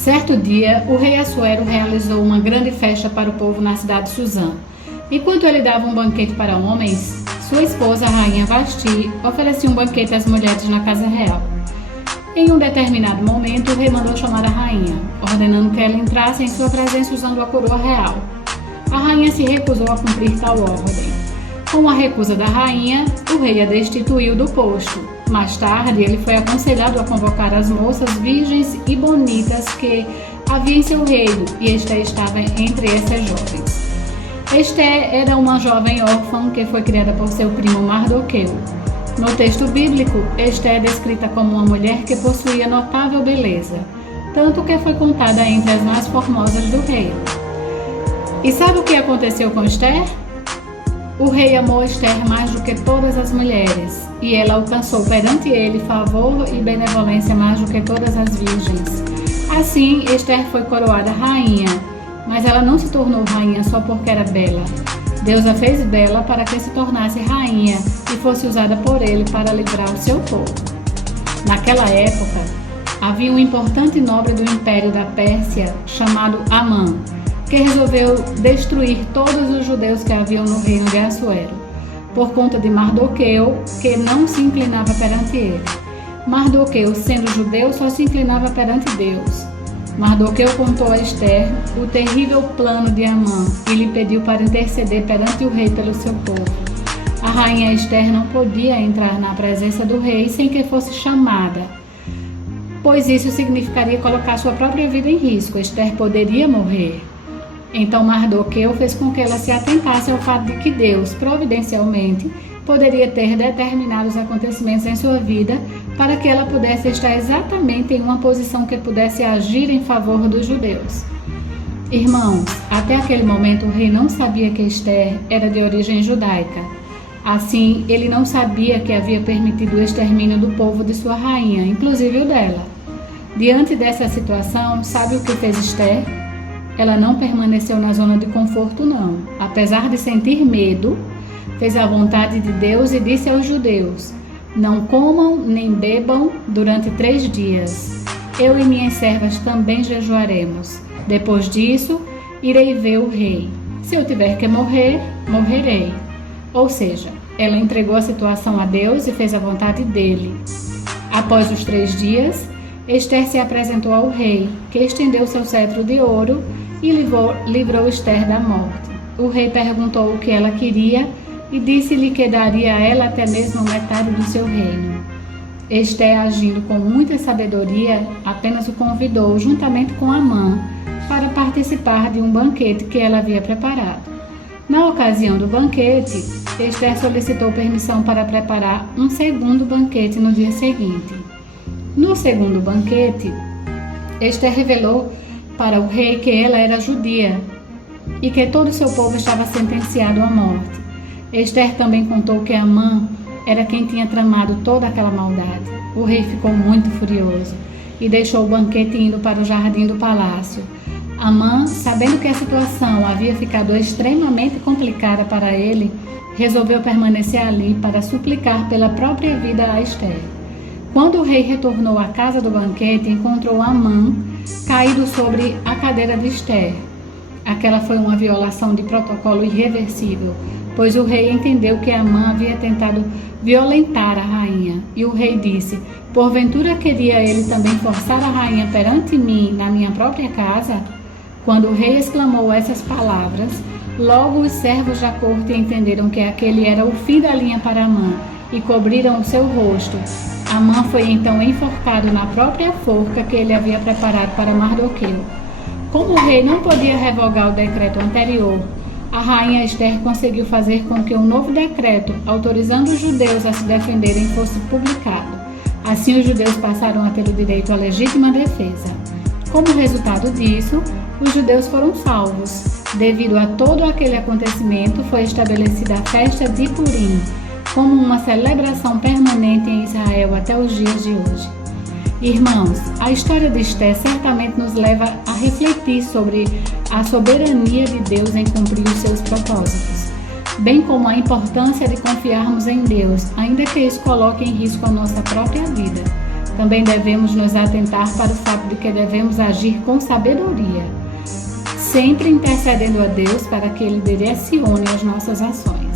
Certo dia, o rei Assuero realizou uma grande festa para o povo na cidade de Suzã. Enquanto ele dava um banquete para homens, sua esposa, a rainha Vasti, oferecia um banquete às mulheres na casa real. Em um determinado momento, o rei mandou chamar a rainha, ordenando que ela entrasse em sua presença usando a coroa real. A rainha se recusou a cumprir tal ordem. Com a recusa da rainha, o rei a destituiu do posto. Mais tarde, ele foi aconselhado a convocar as moças virgens e bonitas que havia em seu reino, e Esther estava entre essas jovens. Esther era uma jovem órfã que foi criada por seu primo Mardoqueu. No texto bíblico, Esther é descrita como uma mulher que possuía notável beleza, tanto que foi contada entre as mais formosas do reino. E sabe o que aconteceu com Esther? O rei amou Esther mais do que todas as mulheres, e ela alcançou perante ele favor e benevolência mais do que todas as virgens. Assim, Esther foi coroada rainha, mas ela não se tornou rainha só porque era bela. Deus a fez bela para que se tornasse rainha e fosse usada por ele para livrar o seu povo. Naquela época, havia um importante nobre do império da Pérsia chamado Amã, que resolveu destruir todos os judeus que haviam no reino de Assuero, por conta de Mardoqueu, que não se inclinava perante ele. Mardoqueu, sendo judeu, só se inclinava perante Deus. Mardoqueu contou a Esther o terrível plano de Amã e lhe pediu para interceder perante o rei pelo seu povo. A rainha Esther não podia entrar na presença do rei sem que fosse chamada, pois isso significaria colocar sua própria vida em risco. Esther poderia morrer. Então Mardoqueu fez com que ela se atentasse ao fato de que Deus, providencialmente, poderia ter determinado os acontecimentos em sua vida para que ela pudesse estar exatamente em uma posição que pudesse agir em favor dos judeus. Irmãos, até aquele momento o rei não sabia que Esther era de origem judaica. Assim, ele não sabia que havia permitido o extermínio do povo de sua rainha, inclusive o dela. Diante dessa situação, sabe o que fez Esther? Ela não permaneceu na zona de conforto, não. Apesar de sentir medo, fez a vontade de Deus e disse aos judeus: não comam nem bebam durante 3 dias. Eu e minhas servas também jejuaremos. Depois disso, irei ver o rei. Se eu tiver que morrer, morrerei. Ou seja, ela entregou a situação a Deus e fez a vontade dele. Após os 3 dias, Esther se apresentou ao rei, que estendeu seu cetro de ouro e livrou Esther da morte. O rei perguntou o que ela queria e disse-lhe que daria a ela até mesmo metade do seu reino. Esther, agindo com muita sabedoria, apenas o convidou, juntamente com Amã, para participar de um banquete que ela havia preparado. Na ocasião do banquete, Esther solicitou permissão para preparar um segundo banquete no dia seguinte. No segundo banquete, Esther revelou para o rei que ela era judia e que todo o seu povo estava sentenciado à morte. Esther também contou que Amã era quem tinha tramado toda aquela maldade. O rei ficou muito furioso e deixou o banquete indo para o jardim do palácio. Amã, sabendo que a situação havia ficado extremamente complicada para ele, resolveu permanecer ali para suplicar pela própria vida a Esther. Quando o rei retornou à casa do banquete, encontrou Amã caído sobre a cadeira de Esther. Aquela foi uma violação de protocolo irreversível, pois o rei entendeu que Amã havia tentado violentar a rainha. E o rei disse: porventura queria ele também forçar a rainha perante mim na minha própria casa? Quando o rei exclamou essas palavras, logo os servos da corte entenderam que aquele era o fim da linha para Amã e cobriram o seu rosto. Amã foi então enforcado na própria forca que ele havia preparado para Mardoqueu. Como o rei não podia revogar o decreto anterior, a rainha Esther conseguiu fazer com que um novo decreto, autorizando os judeus a se defenderem, fosse publicado. Assim, os judeus passaram a ter o direito à legítima defesa. Como resultado disso, os judeus foram salvos. Devido a todo aquele acontecimento, foi estabelecida a festa de Purim, como uma celebração permanente em Israel até os dias de hoje. Irmãos, a história de Esther certamente nos leva a refletir sobre a soberania de Deus em cumprir os seus propósitos, bem como a importância de confiarmos em Deus, ainda que isso coloque em risco a nossa própria vida. também devemos nos atentar para o fato de que devemos agir com sabedoria, sempre intercedendo a Deus para que Ele direcione as nossas ações.